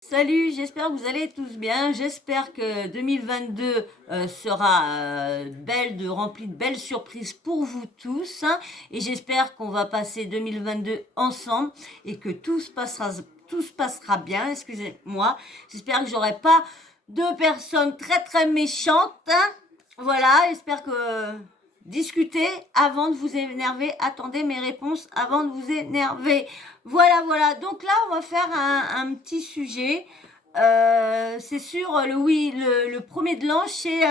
Salut, j'espère que vous allez tous bien. J'espère que 2022 sera rempli de belles surprises pour vous tous, hein. Et j'espère qu'on va passer 2022 ensemble et que tout se passera bien. Excusez-moi. J'espère que j'aurai pas de personnes très très méchantes, hein. Voilà, j'espère que discutez avant de vous énerver. Attendez mes réponses avant de vous énerver. Voilà, voilà. Donc là, on va faire un petit sujet. C'est sur le premier de l'an chez,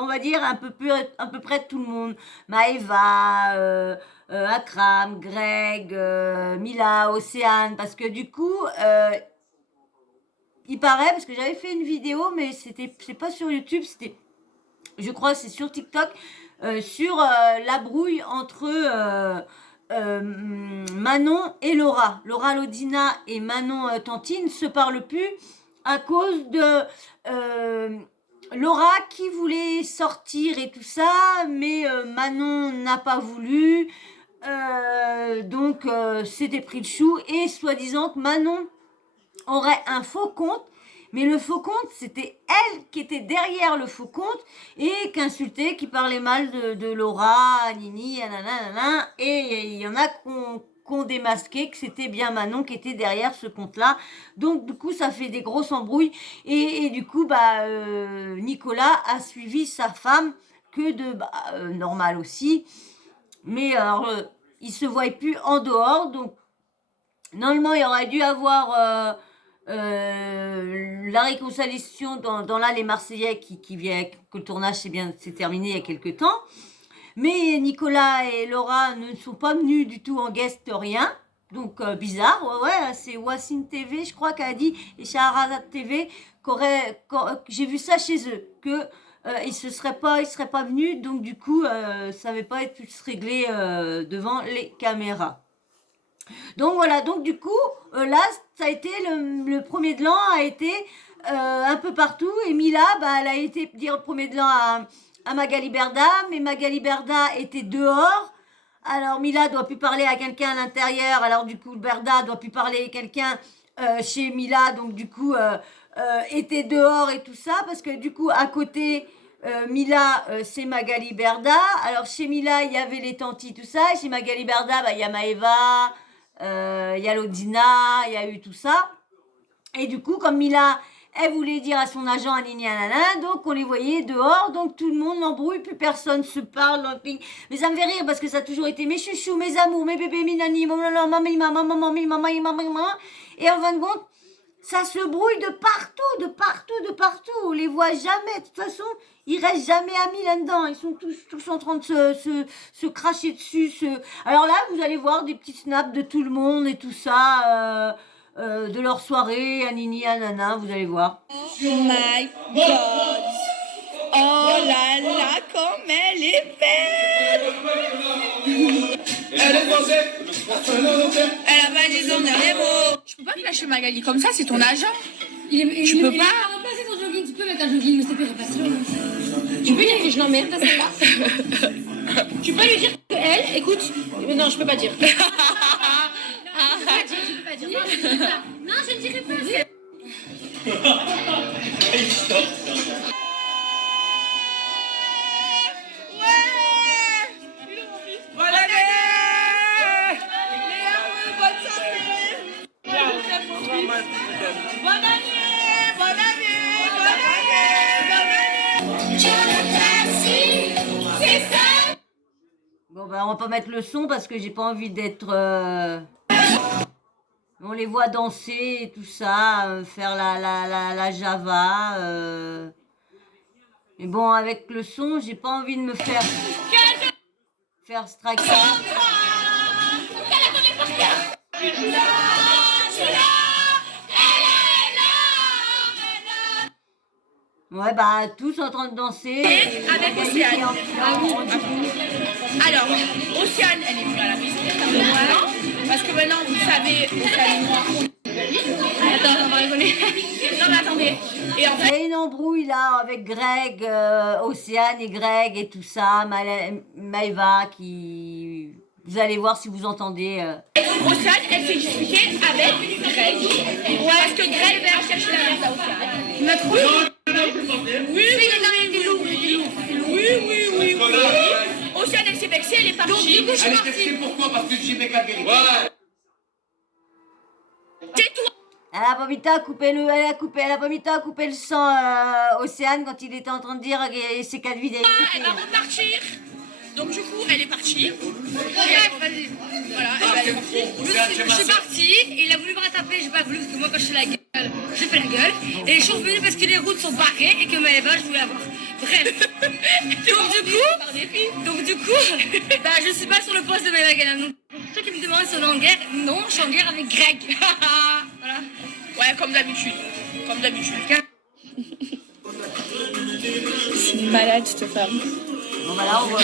on va dire, à peu près tout le monde. Maëva, Akram, Greg, Mila, Océane. Parce que du coup, il paraît, parce que j'avais fait une vidéo, mais c'est pas sur YouTube, je crois, c'est sur TikTok, sur la brouille entre Manon et Laura. Laura Lodina et Manon Tantine ne se parlent plus à cause de Laura qui voulait sortir et tout ça, mais Manon n'a pas voulu. Donc c'était pris le chou et soi-disant que Manon aurait un faux compte, mais le faux compte, c'était elle qui était derrière le faux compte et qui insultait, qui parlait mal de Laura, Nini, nanana, et il y en a qu'on démasqué que c'était bien Manon qui était derrière ce compte-là. Donc du coup, ça fait des grosses embrouilles et du coup, Nicolas a suivi sa femme que normal aussi, mais alors il se voit plus en dehors, donc normalement il aurait dû avoir la réconciliation dans là les Marseillais qui vient, que le tournage s'est terminé il y a quelques temps. Mais Nicolas et Laura ne sont pas venus du tout en guest, rien. Donc bizarre, ouais, c'est Wassine TV, je crois, qu'elle a dit, et Shahrazad TV, j'ai vu ça chez eux, que ils seraient pas venus, donc du coup, ça n'avait pas pu se régler devant les caméras. Donc voilà, donc du coup, là, ça a été le premier de l'an a été un peu partout. Et Mila, elle a été dire le premier de l'an à Magali Berda, mais Magali Berda était dehors. Alors Mila doit plus parler à quelqu'un à l'intérieur, alors du coup Berda doit plus parler à quelqu'un chez Mila, donc du coup était dehors et tout ça, parce que du coup à côté Mila, c'est Magali Berda. Alors chez Mila, il y avait les tantis, tout ça. Et chez Magali Berda, il y a Maëva, il y a Lodina, il y a eu tout ça. Et du coup, comme Mila, elle voulait dire à son agent Anini Anana, donc on les voyait dehors, donc tout le monde l'embrouille, plus personne se parle dans le pays. Mais ça me fait rire parce que ça a toujours été mes chouchous, mes amours, mes bébés, minani, maman. Et en fin de compte, ça se brouille de partout, de partout, de partout. On les voit jamais. De toute façon, ils restent jamais amis là-dedans. Ils sont tous en train de se cracher dessus. Alors là, vous allez voir des petits snaps de tout le monde et tout ça, de leur soirée, à Nini, à Nana, vous allez voir. Oh my God! Oh là là, comme elle est belle! Elle est dansée. Elle a pas dit son dernier mot! Je peux pas flasher Magali comme ça, c'est ton agent! Je peux pas! Il a remplacé ton jogging, tu peux mettre un jogging, mais c'est plus réparation. Tu peux dire que je l'emmerde à celle-là. Tu peux lui dire que elle, écoute, mais non, je peux pas dire. Tu peux pas dire. Non, je ne dirai pas. Non, je ne dirai pas. Bonne année! Les amoureux, bonne santé! Bonne année! Bonne année! Bonne année! C'est ça! Bon, on va pas mettre le son parce que j'ai pas envie d'être... On les voit danser et tout ça, faire la Java. Mais bon, avec le son, j'ai pas envie de me faire striker. Ouais, tous en train de danser. Avec Océane. Alors, Océane, elle est venue à la maison, parce que maintenant, vous savez, Océane et moi, attends, on va rigoler. Non, mais attendez. Et en Il y a une embrouille là avec Greg, Océane et Greg et tout ça. Maëva qui Vous allez voir si vous entendez. Océane, elle s'est disputée avec Greg. Parce que Greg a cherché la merde à Océane. Il m'a trop. Oui, oui. Océane, elle s'est vexée, elle est partie. Donc, du coup, je suis partie. Pourquoi? Parce que j'ai mes catégories. Voilà. Tais-toi. Elle a pas mis le temps à couper le, elle a pas mis le temps à couper le sang Océane quand il était en train de dire ses 4 vidéos. Elle va repartir. Donc du coup, elle est partie. Bref, vas-y. Voilà, elle est partie. Je suis partie et il a voulu me rattraper, j'ai pas voulu parce que moi quand je fais la gueule, je fais la gueule. Et je suis revenue parce que les routes sont barrées et que Maëva je voulais avoir. Bref. Donc du coup, bah, je suis pas sur le poste de Maëva Galam. Donc ceux qui me demandent si on est en guerre, non, je suis en guerre avec Greg. Voilà. Ouais, comme d'habitude. Comme d'habitude. C'est une malade cette femme. Bon bah là on voit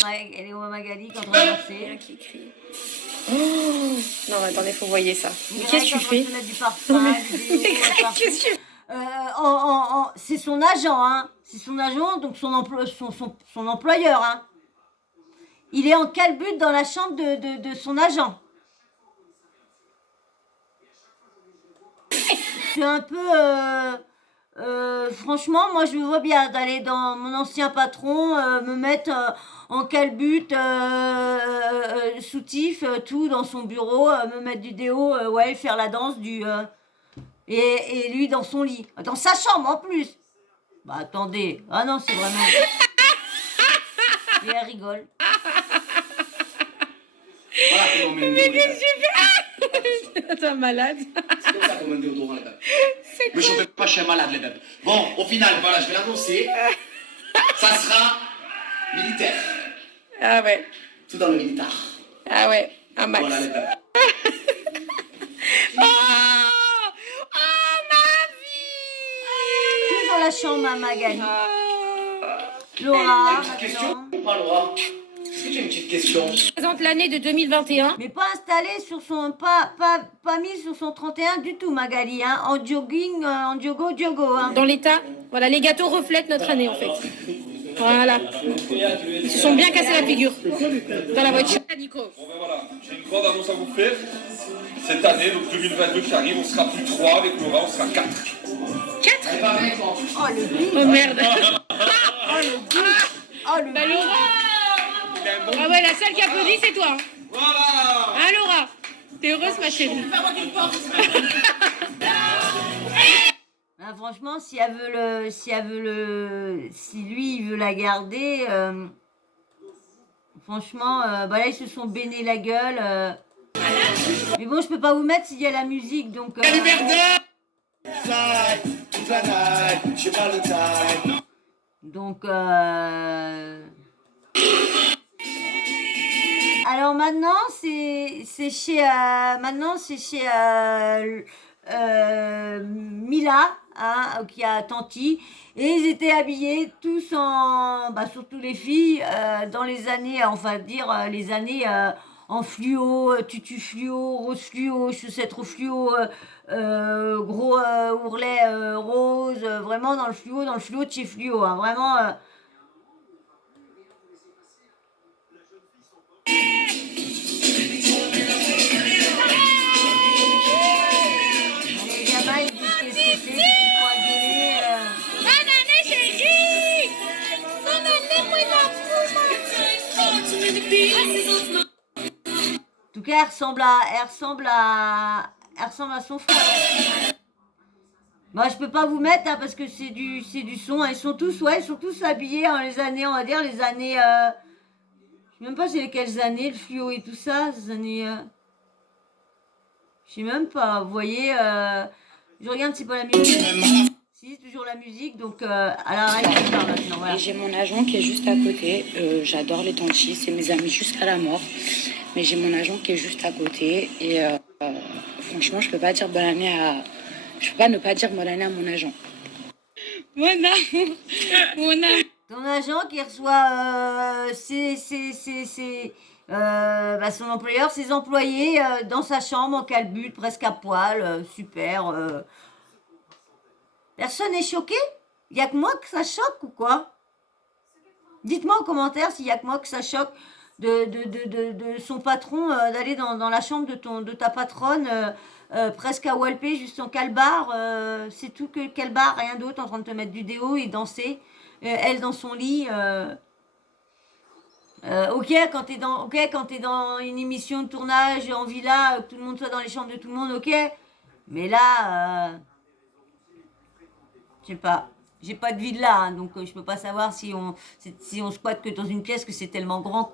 Magali quand on va danser. Qui crie. Non, attendez, faut voir ça. Mais qu'est-ce que tu fais? Du parfum, Qu'est-ce que tu fais? c'est son agent, hein. C'est son agent, donc son employeur, hein. Il est en calbute dans la chambre de son agent. C'est un peu... franchement, moi je me vois bien d'aller dans mon ancien patron, me mettre en calbute, soutif, tout dans son bureau, me mettre du déo, ouais, faire la danse et lui dans son lit, dans sa chambre en plus. Bah attendez, ah non c'est vraiment. Et elle rigole. Voilà comment on met Mais qu'est-ce que tu fais? T'es un malade. C'est comme ça qu'on met un déodorant, les bêtes. Mais je ne fais pas, je suis un malade, les bêtes. Bon, au final, voilà, je vais l'annoncer. Ça sera militaire. Ah ouais. Tout dans le militaire. Ah ouais, un max. Voilà, les bêtes. Oh, ma vie. Tout dans la chambre à Magali. Oh. Laura, Une petite question ou pas, Laura? Est-ce que tu as une petite question? Je présente l'année de 2021. mais pas installé sur son, pas mis sur son 31 du tout Magali, hein, en jogging, en diogo, hein. Dans l'état, voilà, les gâteaux reflètent notre année en fait. Voilà. Ils se sont bien cassés la figure. Dans la voiture. Nico. Bon ben voilà, j'ai une grande annonce à vous faire. Cette année, donc 2022 qui arrive, on sera plus 3 avec Laura, on sera 4. 4. Elle va avec moi. Oh le bide, Oh merde. oh le Bah bide. Laura. Ah ouais, la seule qui applaudit, c'est toi. Voilà. Hein Laura? T'es heureuse ma chérie? Ah, franchement, si lui il veut la garder, franchement, bah là ils se sont bénés la gueule. Mais bon, je peux pas vous mettre s'il y a la musique, donc. Donc. Alors maintenant, c'est chez Mila, hein, qui a Tanti, et ils étaient habillés tous en, bah, surtout les filles, dans les années, enfin dire les années en fluo, tutu fluo, rose fluo, chaussettes rose fluo, gros ourlet rose, vraiment dans le fluo de chez fluo, hein, vraiment. Les gamins, ils disent qu'est-ce que c'est, qu'ils font gueuler, Bonne année chérie. Bonne année mon amour. En tout cas, elle ressemble à son frère. Moi, je peux pas vous mettre, hein, parce que c'est du son. Ils sont tous habillés en les années, on va dire les années. Je sais même pas c'est lesquelles années, le fluo et tout ça, ces années. Je sais même pas. Vous voyez, je regarde si c'est pas la musique. Si, c'est toujours la musique, donc alors arrête de faire maintenant. Voilà. Et j'ai mon agent qui est juste à côté. J'adore les tantis, c'est mes amis jusqu'à la mort. Mais j'ai mon agent qui est juste à côté. Et franchement, je peux pas dire bonne année à. Je peux pas ne pas dire bonne année à mon agent. Mon amour. Mon amour. Ton agent qui reçoit bah, son employeur, ses employés dans sa chambre en calbute, presque à poil, super. Personne n'est choqué? Il n'y a que moi que ça choque ou quoi? Dites-moi en commentaire s'il n'y a que moi que ça choque de son patron, d'aller dans la chambre de ta patronne, presque à walper, juste en calbar, c'est tout que calbar, rien d'autre, en train de te mettre du déo et danser, elle dans son lit. Ok, quand t'es dans une émission de tournage en villa, que tout le monde soit dans les chambres de tout le monde, ok. Mais là, je sais pas. J'ai pas de villa, hein, donc je peux pas savoir si on squatte que dans une pièce, que c'est tellement grand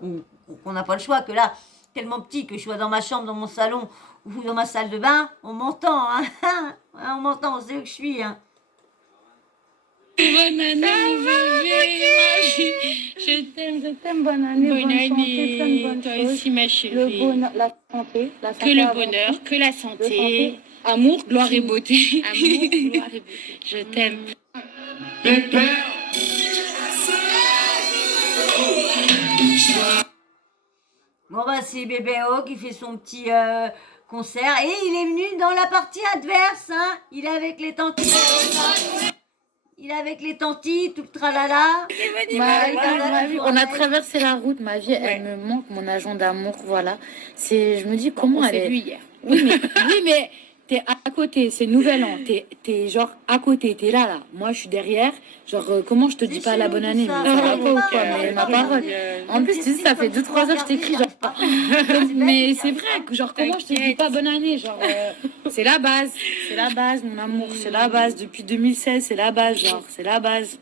qu'on n'a pas le choix, que là, tellement petit que je sois dans ma chambre, dans mon salon ou dans ma salle de bain, on m'entend, hein. On m'entend, on sait où je suis, hein. Bonne année, mon bébé, ma fille. Je t'aime, bonne année. Bonne santé, année, plein de bonnes toi choses. aussi, ma Le chérie. bonheur, la santé Que le avant bonheur, tout. que la Le santé. santé, amour, gloire et beauté. Amour, gloire et beauté. Je t'aime. Pépère. Bon bah c'est Bébé O qui fait son petit concert et il est venu dans la partie adverse, hein. Il est avec les tantis. Il est avec les tantis, tout le tralala. Ma vie, on a traversé la route, ma vie, elle me manque, mon agent d'amour, voilà. Je me dis comment On elle s'est est. vu hier. Oui, mais t'es à côté, c'est Nouvel An, t'es genre à côté, t'es là. Moi, je suis derrière. Genre, comment je te dis C'est pas la chelou, bonne tout année, ça. mais ça va Ouais, pas ou ouais, quoi, ouais, mais ma ouais, parole. ouais. En plus, tu sais, ça fait 2-3 heures que je t'écris, genre. Mais c'est vrai, que genre, comment je te dis pas bonne année, genre, c'est la base, mon amour, c'est la base. Depuis 2016, c'est la base, genre, c'est la base.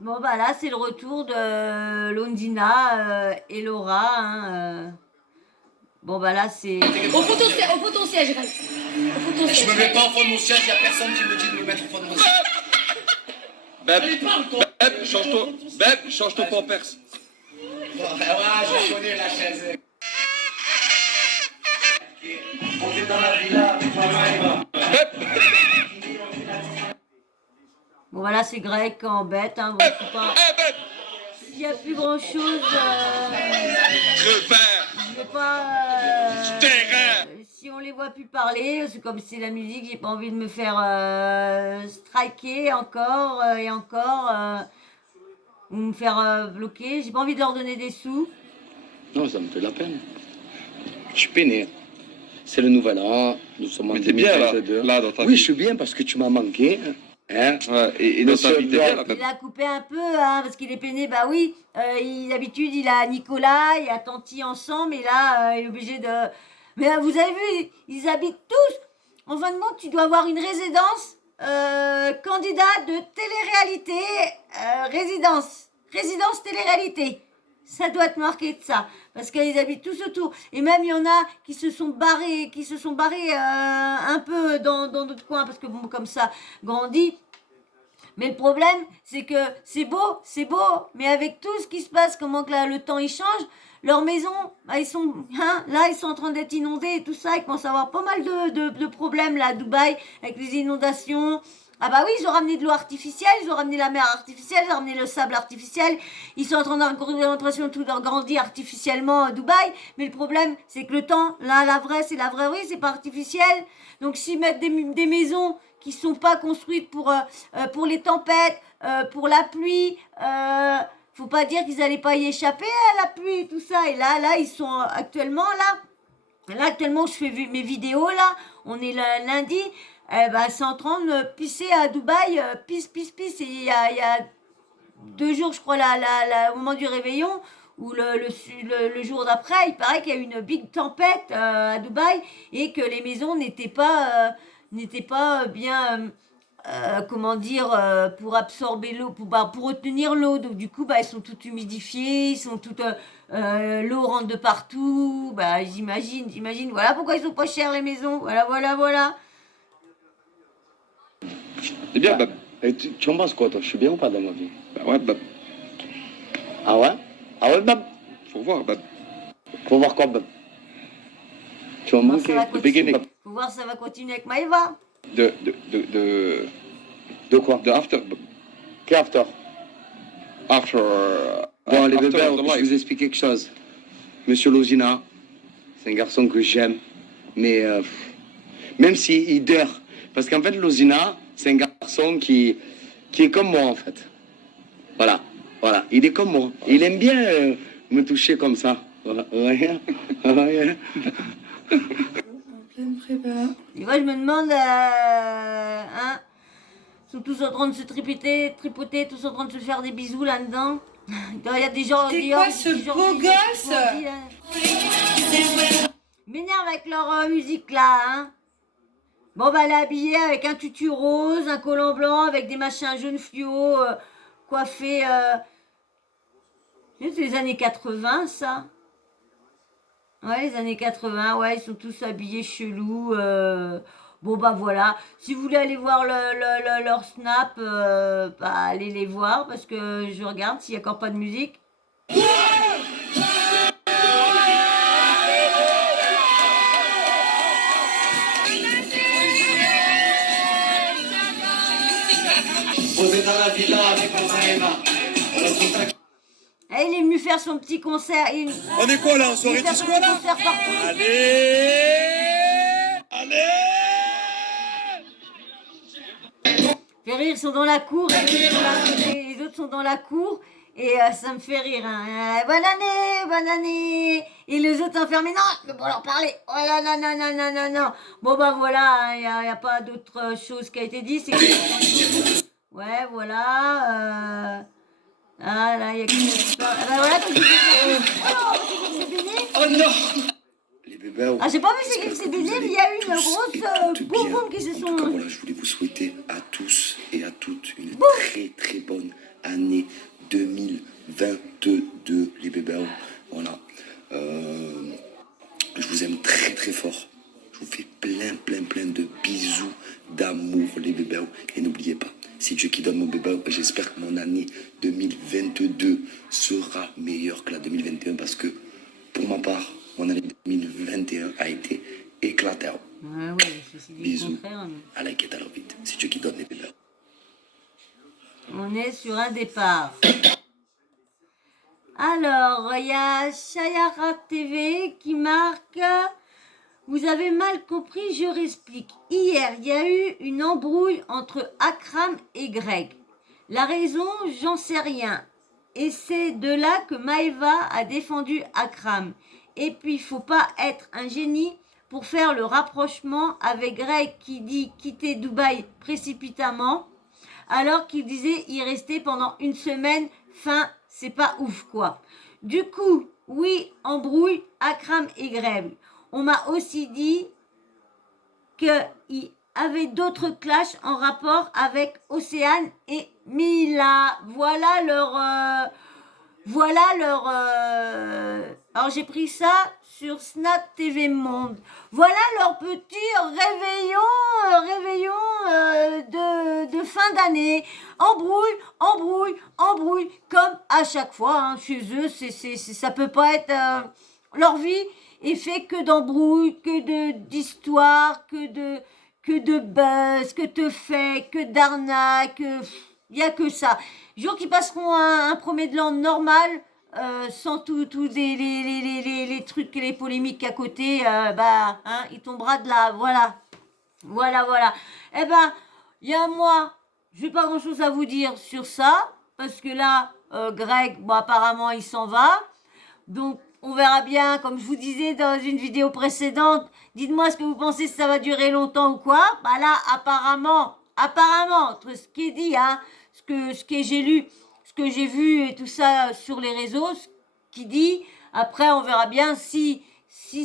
Bon bah là c'est le retour de Londina et Laura, hein. Bon bah là c'est... Au fond ton siège, Ralph. Au fond ton Je siège. me mets pas au fond de mon siège, y a personne qui me dit de me mettre au fond de mon siège. Change ton pampers. Ouais, je connais la chaise. On est dans la villa avec ma maman. Bon voilà c'est Greg qui embête, hein. Bon, c'est pas... Il n'y a plus grand chose... Je vais pas... si on les voit plus parler, c'est comme c'est la musique, j'ai pas envie de me faire striker encore et encore, ou me faire bloquer. J'ai pas envie de leur donner des sous. Non, ça me fait la peine. Je suis peiné. C'est le nouvel an, nous sommes en Mais t'es bien 2022. là dans ta Oui, vie. je suis bien parce que tu m'as manqué. Hein? Ouais, et dans ta Monsieur vie, t'es bien là. Il a coupé un peu, hein, parce qu'il est peiné. Bah oui, d'habitude, il a Nicolas, il a Tanti ensemble, et là, il est obligé de... Mais vous avez vu, ils habitent tous. En fin de compte, tu dois avoir une résidence, candidat de télé-réalité, résidence télé-réalité. Ça doit te marquer de ça, parce qu'ils habitent tous autour. Et même, il y en a qui se sont barrés un peu dans d'autres coins, parce que bon, comme ça, grandit. Mais le problème, c'est que c'est beau, mais avec tout ce qui se passe, comment que là, le temps il change, leurs maisons, bah, ils sont en train d'être inondés et tout ça, ils commencent à avoir pas mal de problèmes là à Dubaï, avec les inondations. Ah bah oui, ils ont ramené de l'eau artificielle, ils ont ramené la mer artificielle, ils ont ramené le sable artificiel, ils sont en train d'impression tout d'agrandir artificiellement à Dubaï, mais le problème, c'est que le temps, là, la vraie, oui, c'est pas artificiel. Donc s'ils mettent des maisons qui sont pas construites pour les tempêtes, pour la pluie, faut pas dire qu'ils allaient pas y échapper à la pluie et tout ça. Et là, ils sont actuellement là. Là, actuellement, je fais mes vidéos là. On est lundi. C'est en train de pisser à Dubaï, pisse. Et il y a 2 jours, je crois, au moment du réveillon, ou le jour d'après, il paraît qu'il y a eu une big tempête à Dubaï et que les maisons n'étaient pas bien, pour absorber l'eau, pour retenir l'eau. Donc du coup, elles sont toutes humidifiées, l'eau rentre de partout. J'imagine. Voilà pourquoi ils sont pas chers les maisons. Voilà. C'est bien, Bab. Et tu en penses quoi, toi? Je suis bien ou pas dans ma vie? Bah ouais, Bab. Ah ouais? Ah ouais, Bab? Faut voir, Bab. Faut voir quoi, Bab? Tu vas Faut voir manquer ça va de continuer. bégayer. Faut voir ça va continuer avec Maëva. De quoi? De after, Bab. Qu'est after? After. Bon, les after bébés, the je life. vous explique quelque chose. Monsieur Lozina, c'est un garçon que j'aime, mais même s'il dort, parce qu'en fait, Lozina, c'est un garçon qui est comme moi, en fait. Voilà, voilà. Il est comme moi. Il aime bien me toucher comme ça. Voilà. Ouais. Ouais. Et moi, je me demande, hein, ils sont tous en train de se tripoter, tous en train de se faire des bisous là-dedans. Il y a des gens. C'est quoi ce beau gosse? Ils m'énervent avec leur musique là, hein. Bon, bah, elle est habillée avec un tutu rose, un collant blanc, avec des machins jaunes fluo, coiffés. C'est les années 80, ça. Ouais, les années 80, ouais, ils sont tous habillés chelous. Bon, bah voilà. Si vous voulez aller voir leur snap, bah, allez les voir parce que je regarde s'il n'y a encore pas de musique. Posé dans la villa avec Mosaïma. Eh, il est venu faire son petit concert. On est quoi là, en soirée il fait disco son là? concert partout. Allez. Fait rire, ils sont dans la cour, les autres sont dans la cour, et ça me fait rire. Hein. Bonne année. Et les autres enfermés, non, je peux pas leur parler. Oh là, non. Bon, bah voilà, il n'y a pas d'autre chose qui a été dit. Ouais, voilà. Ah là, il y a que ça. Ah bah voilà, comme je disais. Oh non! Les bébés. Ah, j'ai pas vu c'est qui s'est baisé, mais il y a eu une grosse boum qui se En sont. tout cas, voilà, je voulais vous souhaiter à tous et à toutes une très très bonne année 2022, les bébés. Voilà. Je vous aime très très fort. Je vous fais plein de bisous, d'amour, les bébés. Et n'oubliez pas, c'est Dieu qui donne mon bébé. J'espère que mon année 2022 sera meilleure que la 2021 parce que, pour ma part, mon année 2021 a été éclatée. Ah ouais, ceci dit Bisous. le contraire. À la quête à l'orbite. C'est Dieu qui donne les bébés. On est sur un départ. Alors, il y a Chayara TV qui marque. Vous avez mal compris, je réexplique. Hier, il y a eu une embrouille entre Akram et Greg. La raison, j'en sais rien. Et c'est de là que Maëva a défendu Akram. Et puis, il faut pas être un génie pour faire le rapprochement avec Greg qui dit quitter Dubaï précipitamment, alors qu'il disait y rester pendant une semaine. Fin, c'est pas ouf quoi. Du coup, oui, embrouille Akram et Greg. On m'a aussi dit qu'il y avait d'autres clashs en rapport avec Océane et Mila. Voilà leur... Alors j'ai pris ça sur Snap TV Monde. Voilà leur petit réveillon de fin d'année. Embrouille, comme à chaque fois. Hein, chez eux, ça peut pas être... leur vie est fait que d'embrouilles, d'histoires, que de buzz, que de faits, que d'arnaques. Il n'y a que ça. Les jours qui passeront un premier de l'an normal, sans tous les trucs et les polémiques à côté, il tombera de là. Voilà. Eh ben, il y a un mois, je n'ai pas grand-chose à vous dire sur ça, parce que là, Greg, apparemment, il s'en va. Donc, on verra bien, comme je vous disais dans une vidéo précédente, dites-moi ce que vous pensez, si ça va durer longtemps ou quoi. Bah là, apparemment, entre ce qui est dit, hein, ce que j'ai lu, ce que j'ai vu et tout ça sur les réseaux, ce qui dit, après on verra bien si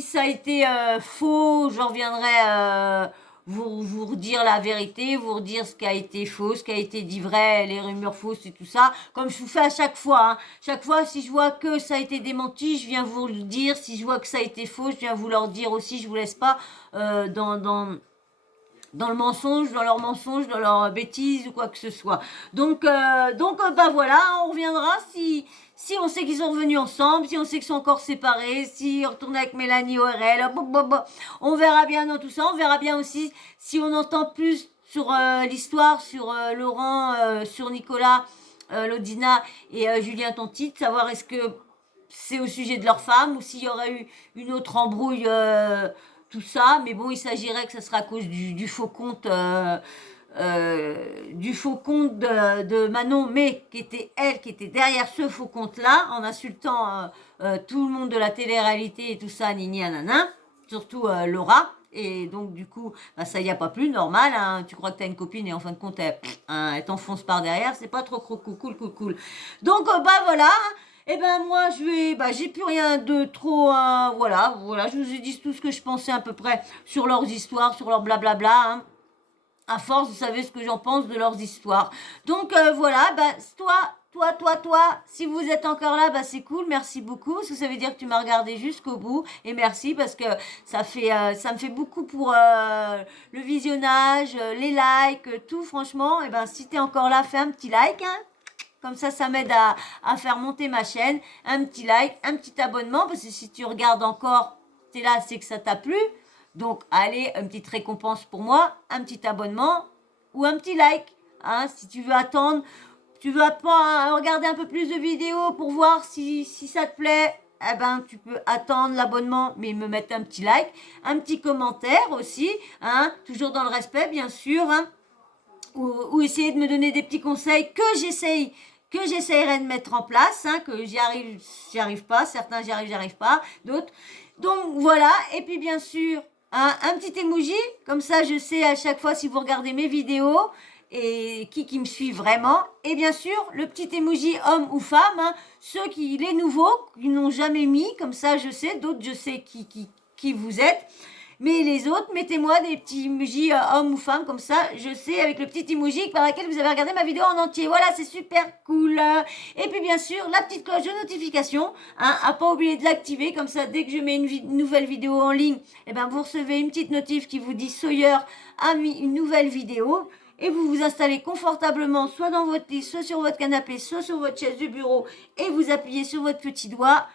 ça a été faux, je reviendrai vous redire la vérité, vous redire ce qui a été faux, ce qui a été dit vrai, les rumeurs fausses et tout ça, comme je vous fais à chaque fois. Hein. Chaque fois, si je vois que ça a été démenti, je viens vous le dire. Si je vois que ça a été faux, je viens vous leur dire aussi. Je vous laisse pas dans le mensonge, dans leur mensonge, dans leur bêtise ou quoi que ce soit. Donc voilà, on reviendra si on sait qu'ils sont revenus ensemble, si on sait qu'ils sont encore séparés, si on retourne avec Mélanie ORL, on verra bien dans tout ça. On verra bien aussi si on entend plus sur l'histoire, sur Laurent, sur Nicolas, Lodina et Julien Tontit, savoir est-ce que c'est au sujet de leur femme ou s'il y aurait eu une autre embrouille, tout ça. Mais bon, il s'agirait que ça sera à cause du faux compte du faux compte de Manon, mais qui était elle, qui était derrière ce faux compte-là, en insultant tout le monde de la télé-réalité et tout ça, nini, nanana, surtout Laura. Et donc, du coup, bah, ça y a pas plus, normal, hein, tu crois que t'as une copine et en fin de compte, elle t'enfonce par derrière, c'est pas trop cool. Donc, bah voilà, et ben moi, j'ai plus rien de trop, voilà, je vous ai dit tout ce que je pensais à peu près sur leurs histoires, sur leur blablabla, hein. À force, vous savez ce que j'en pense de leurs histoires. Donc, voilà, bah, toi, si vous êtes encore là, bah c'est cool, merci beaucoup, parce que ça veut dire que tu m'as regardé jusqu'au bout, et merci, parce que ça me fait beaucoup pour le visionnage, les likes, tout, franchement, et ben si t'es encore là, fais un petit like, hein. Comme ça m'aide à faire monter ma chaîne, un petit like, un petit abonnement, parce que si tu regardes encore, t'es là, c'est que ça t'a plu, donc allez, une petite récompense pour moi, un petit abonnement, ou un petit like, hein, si tu veux attendre. Tu veux regarder un peu plus de vidéos pour voir si ça te plaît, eh ben, tu peux attendre l'abonnement, mais me mettre un petit like, un petit commentaire aussi, hein, toujours dans le respect, bien sûr, hein, ou essayer de me donner des petits conseils que j'essayerai de mettre en place, hein, que j'y arrive pas, certains j'y arrive pas, d'autres. Donc, voilà, et puis bien sûr, hein, un petit emoji, comme ça je sais à chaque fois si vous regardez mes vidéos, et qui me suit vraiment, et bien sûr le petit emoji homme ou femme, hein, les nouveaux qui n'ont jamais mis, comme ça je sais, d'autres je sais qui vous êtes, mais les autres mettez-moi des petits emojis homme ou femme, comme ça je sais avec le petit emoji par lequel vous avez regardé ma vidéo en entier. Voilà, c'est super cool. Et puis bien sûr la petite cloche de notification, hein, à pas oublier de l'activer, comme ça dès que je mets une nouvelle vidéo en ligne, et ben vous recevez une petite notif qui vous dit Sawyer a mis une nouvelle vidéo. Et vous vous installez confortablement, soit dans votre lit, soit sur votre canapé, soit sur votre chaise de bureau, et vous appuyez sur votre petit doigt.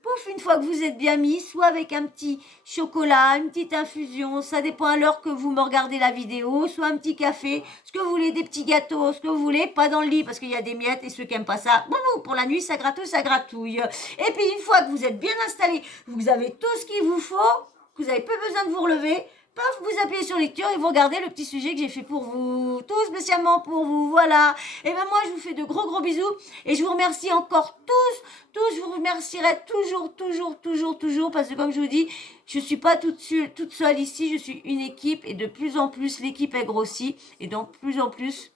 Pouf, une fois que vous êtes bien mis, soit avec un petit chocolat, une petite infusion, ça dépend à l'heure que vous me regardez la vidéo, soit un petit café, ce que vous voulez, des petits gâteaux, ce que vous voulez, pas dans le lit parce qu'il y a des miettes et ceux qui n'aiment pas ça, bon, pour la nuit, ça gratouille. Et puis une fois que vous êtes bien installé, vous avez tout ce qu'il vous faut, que vous n'avez pas besoin de vous relever, paf, vous appuyez sur lecture et vous regardez le petit sujet que j'ai fait pour vous, tout spécialement pour vous, voilà. Et ben moi, je vous fais de gros bisous et je vous remercie encore tous, je vous remercierai toujours, parce que comme je vous dis, je suis pas toute seule ici, je suis une équipe et de plus en plus, l'équipe est grossie et donc plus en plus,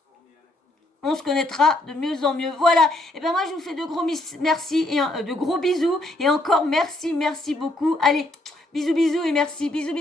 on se connaîtra de mieux en mieux. Voilà. Et ben moi, je vous fais de gros merci et de gros bisous et encore merci beaucoup. Allez, bisous et merci, bisous.